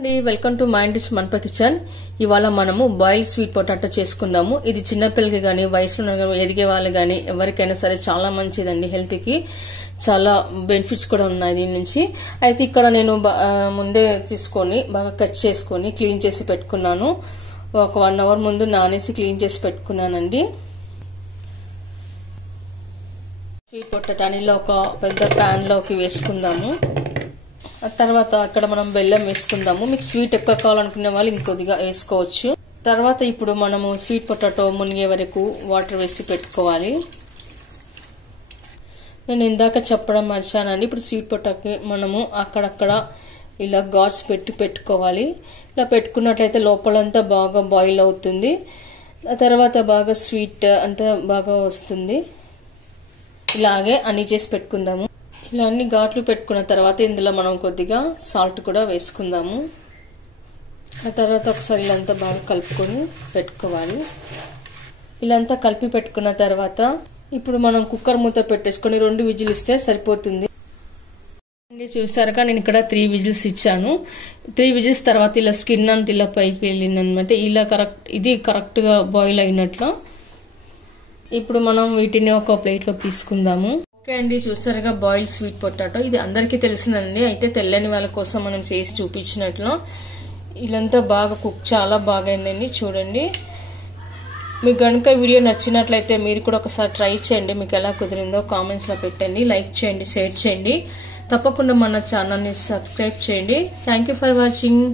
అండి welcome to Mind Dish మనప kitchen. ఇవాళ మనము బాయిల్ స్వీట్ పొటాటో చేసుకుందాము. ఇది చిన్నపిల్లలకి గానీ వయసులో ఎదిగే వాళ్ళు గానీ ఎవరికైనా సరే చాలా మంచిదండి. హెల్త్ కి చాలా బెనిఫిట్స్ కూడా ఉన్నాయి దీని నుంచి. అయితే ఇక్కడ నేను ముందే తీసుకొని బాగా కట్ చేసుకొని క్లీన్ చేసి పెట్టుకున్నాను. ఒక 1 అవర్ ముందు నానేసి క్లీన్ చేసి పెట్టుకున్నానండి. స్వీట్ పొటాటోని ఒక పెద్ద ప్యాన్ లోకి వేసుకుందాము. తర్వాత అక్కడ మనం బెల్లం వేసుకుందాము. మీకు స్వీట్ ఎక్కువ కావాలనుకునే వాళ్ళు ఇంకొద్దిగా వేసుకోవచ్చు. తర్వాత ఇప్పుడు మనము స్వీట్ పొటాటో మునిగే వరకు వాటర్ వేసి పెట్టుకోవాలి. నేను ఇందాక చెప్పడం మర్చానండి. ఇప్పుడు స్వీట్ పొటాటోకి మనము అక్కడక్కడ ఇలా గాడ్స్ పెట్టుకోవాలి. ఇలా పెట్టుకున్నట్లయితే లోపలంతా బాగా బాయిల్ అవుతుంది. తర్వాత బాగా స్వీట్ అంతా బాగా వస్తుంది. ఇలాగే అన్ని చేసి పెట్టుకుందాము. ఇలా అన్ని ఘాట్లు పెట్టుకున్న తర్వాత ఇందులో మనం కొద్దిగా సాల్ట్ కూడా వేసుకుందాము. ఆ తర్వాత ఒకసారి ఇలాంతా బాగా కలుపుకొని పెట్టుకోవాలి. ఇలాంతా కలిపి పెట్టుకున్న తర్వాత ఇప్పుడు మనం కుక్కర్ మూత పెట్టేసుకొని 2 విజిల్ ఇస్తే సరిపోతుంది. చూసారుగా నేను ఇక్కడ 3 విజిల్స్ ఇచ్చాను. 3 విజిల్స్ తర్వాత ఇలా స్కిన్ అంతా ఇలా పైకి వెళ్ళిందనమాట. ఇలా ఇది కరెక్ట్ గా బాయిల్ అయినట్లు. ఇప్పుడు మనం వీటిని ఒక ప్లేట్ లో తీసుకుందాము. ఓకే అండి, చూసారుగా బాయిల్ స్వీట్ పొటాటో. ఇది అందరికీ తెలిసిందండి. అయితే తెల్లని వాళ్ళ కోసం మనం చేసి చూపించినట్లు ఇదంతా బాగా కుక్ చాలా బాగా అయిందండి. చూడండి, మీకు కనుక వీడియో నచ్చినట్లయితే మీరు కూడా ఒకసారి ట్రై చేయండి. మీకు ఎలా కుదిరిందో కామెంట్స్ లో పెట్టండి. లైక్ చేయండి, షేర్ చేయండి. తప్పకుండా మన ఛానల్ ని సబ్స్క్రైబ్ చేయండి. Thank you for watching.